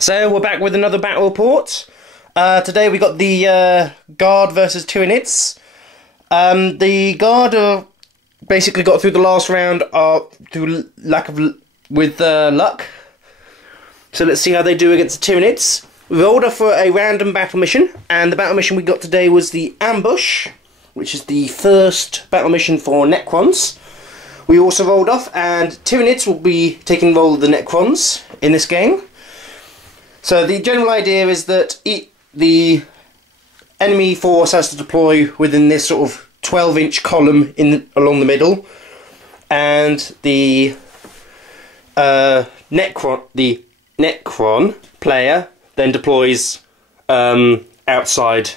So we're back with another battle report. Today we got the Guard versus Tyranids. The Guard basically got through the last round through luck. So let's see how they do against the Tyranids. We rolled off for a random battle mission, and the battle mission we got today was the Ambush, which is the first battle mission for Necrons. We also rolled off, and Tyranids will be taking the role of the Necrons in this game. So the general idea is that the enemy force has to deploy within this sort of 12-inch column along the middle, and the Necron player then deploys outside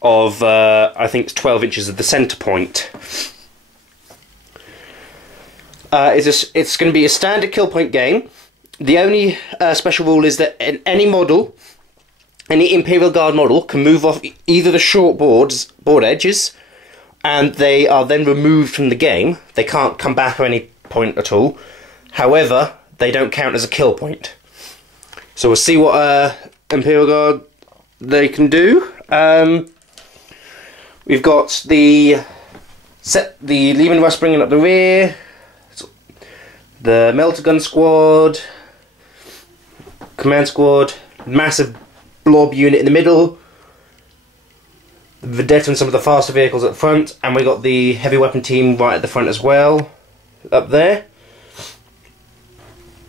of I think it's 12 inches of the centre point. It's going to be a standard kill point game. The only special rule is that any Imperial Guard model can move off either the short board edges, and they are then removed from the game. They can't come back at any point at all. However, they don't count as a kill point. So we'll see what Imperial Guard they can do. We've got the Leman Russ bringing up the rear, the Melter Gun Squad, Command Squad, massive blob unit in the middle, the Vedette and some of the faster vehicles at the front, and we got the heavy weapon team right at the front as well, up there.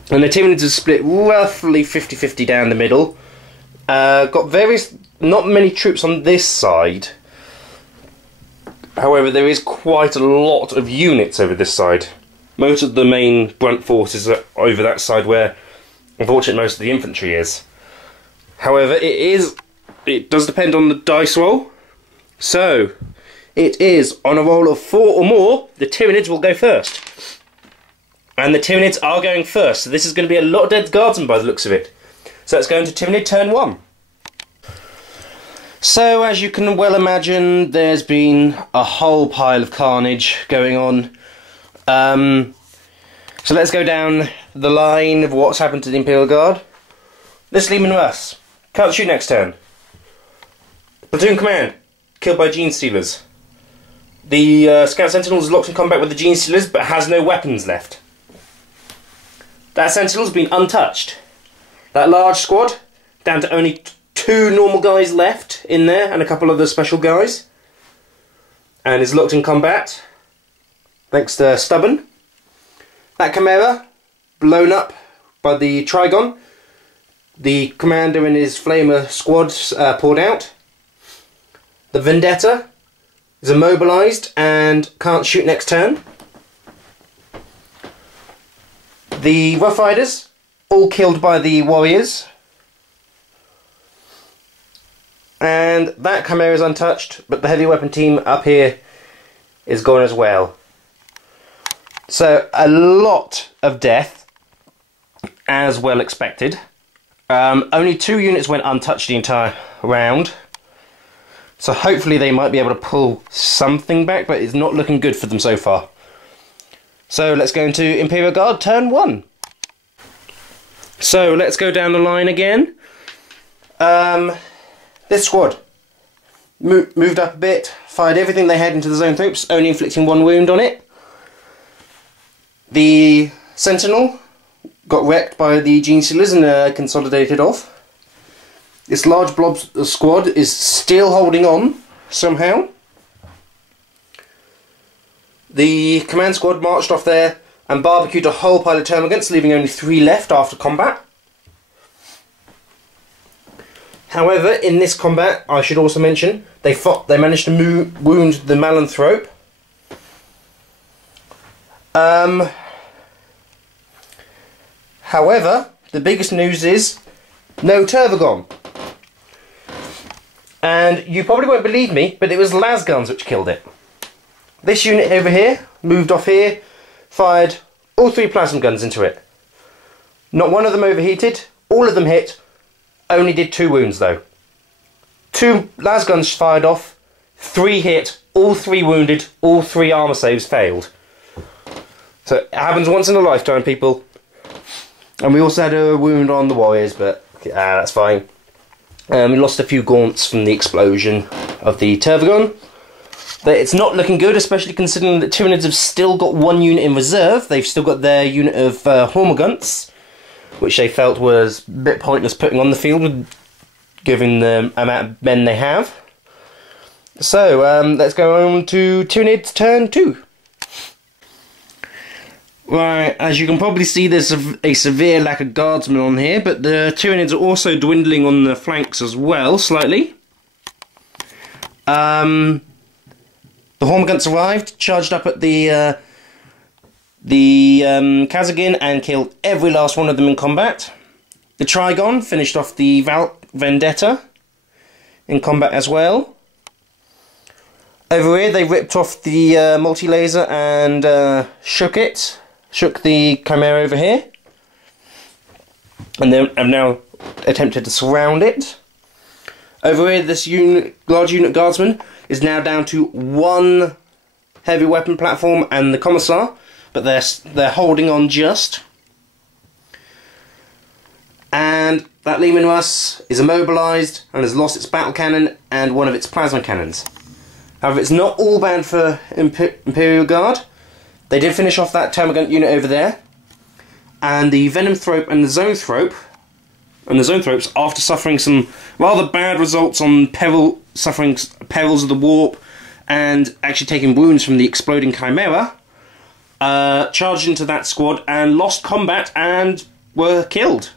And the Tyranids are split roughly 50-50 down the middle. Got not many troops on this side. However, there is quite a lot of units over this side. Most of the main brunt forces are over that side where, unfortunately, most of the infantry is. However, it does depend on the dice roll. So, it is on a roll of 4 or more, the Tyranids will go first. And the Tyranids are going first, so this is going to be a lot of dead guardsmen by the looks of it. So let's go into Tyranid turn 1. So, as you can well imagine, there's been a whole pile of carnage going on. So let's go down the line of what's happened to the Imperial Guard. This Leman Russ, can't shoot next turn. Platoon command, killed by Gene Stealers. The Scout Sentinel is locked in combat with the Gene Stealers, but has no weapons left. That Sentinel's been untouched. That large squad, down to only 2 normal guys left in there, and a couple of the special guys. And is locked in combat, thanks to Stubborn. That Chimera, blown up by the Trigon. The commander and his Flamer squads poured out. The Vendetta is immobilised and can't shoot next turn. The Rough Riders, all killed by the Warriors. And that Chimera is untouched, but the heavy weapon team up here is gone as well. So, a lot of death, as well expected. Only 2 units went untouched the entire round. So hopefully they might be able to pull something back, but it's not looking good for them so far. So let's go into Imperial Guard turn 1. So let's go down the line again. This squad moved up a bit, fired everything they had into the zone troops, only inflicting 1 wound on it. The Sentinel got wrecked by the Gene Stealers and consolidated off. This large blob squad is still holding on, somehow. The command squad marched off there and barbecued a whole pile of termagants, leaving only 3 left after combat. However, in this combat, I should also mention, they managed to wound the Malanthrope. However, the biggest news is no Tervagon. And you probably won't believe me, but it was lasguns which killed it. This unit over here, moved off here, fired all 3 plasma guns into it. Not one of them overheated, all of them hit, only did 2 wounds though. 2 lasguns fired off, 3 hit, all 3 wounded, all 3 armour saves failed. So it happens once in a lifetime, people. And we also had a wound on the Warriors, but That's fine. We lost a few gaunts from the explosion of the Turvagon. But it's not looking good, especially considering that Tyranids have still got one unit in reserve. They've still got their unit of Hormogunts, which they felt was a bit pointless putting on the field, given the amount of men they have. So, let's go on to Tyranids turn 2. Right, as you can probably see, there's a severe lack of guardsmen on here, but the Tyranids are also dwindling on the flanks as well, slightly. The Hormogunts arrived, charged up at the Kazagin and killed every last one of them in combat. The Trigon finished off the Vendetta in combat as well. Over here they ripped off the multi-laser and shook it. Shook the Chimera over here. And then have now attempted to surround it. Over here this large unit guardsman is now down to one heavy weapon platform and the Commissar, but they're holding on just. And that Leman Russ is immobilised and has lost its battle cannon and one of its plasma cannons. However, it's not all bad for Imperial Guard. They did finish off that Termagant unit over there. And the Venomthrope and the Zoanthropes, after suffering some rather bad results on suffering perils of the warp and actually taking wounds from the exploding Chimera, charged into that squad and lost combat and were killed.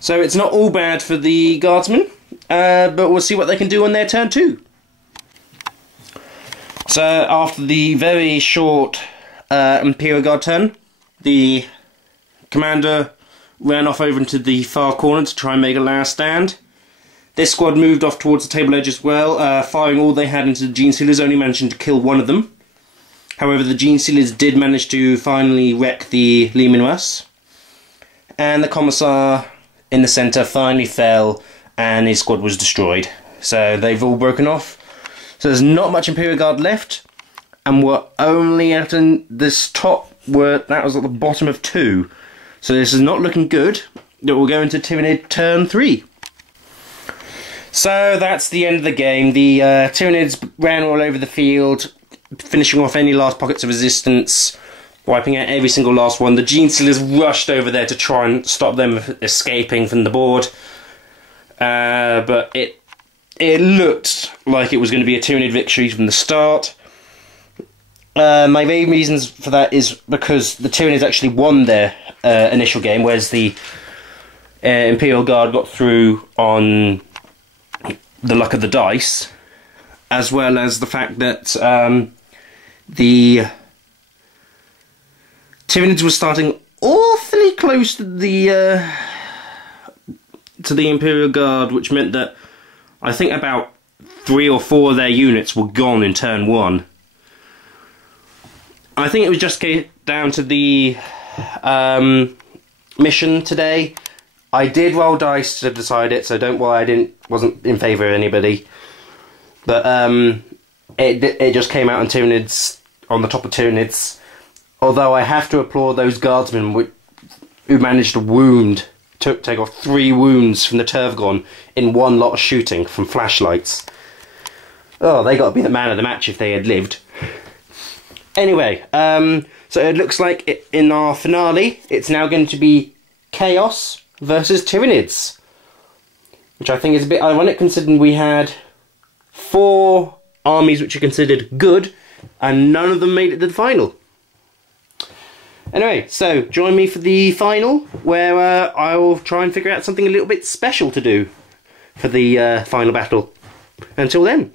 So it's not all bad for the Guardsmen, but we'll see what they can do on their turn 2. So after the very short Imperial Guard turn, the commander ran off over into the far corner to try and make a last stand. This squad moved off towards the table edge as well, firing all they had into the Gene Stealers, only managing to kill one of them. However, the Gene Stealers did manage to finally wreck the Leman Russ. And the Commissar in the centre finally fell and his squad was destroyed. So they've all broken off. So there's not much Imperial Guard left, and we're only at this top, that was at the bottom of 2. So this is not looking good. We'll go into Tyranid turn 3. So that's the end of the game. The Tyranids ran all over the field, finishing off any last pockets of resistance, wiping out every single last one. The Gene Stealers rushed over there to try and stop them escaping from the board, but it looked like it was going to be a Tyranid victory from the start. My main reasons for that is because the Tyranids actually won their initial game, whereas the Imperial Guard got through on the luck of the dice, as well as the fact that the Tyranids were starting awfully close to the Imperial Guard, which meant that I think about 3 or 4 of their units were gone in turn 1. I think it was just down to the mission today. I did roll dice to decide it, so don't worry, wasn't in favour of anybody. But it just came out on Tyranids, on the top of Tyranids. Although I have to applaud those guardsmen who managed to take off 3 wounds from the Turvagon in one lot of shooting from flashlights. Oh, they got to be the man of the match if they had lived. Anyway, so it looks like in our finale, it's now going to be Chaos versus Tyranids, which I think is a bit ironic considering we had 4 armies which are considered good, and none of them made it to the final. Anyway, so join me for the final, where I will try and figure out something a little bit special to do for the final battle. Until then.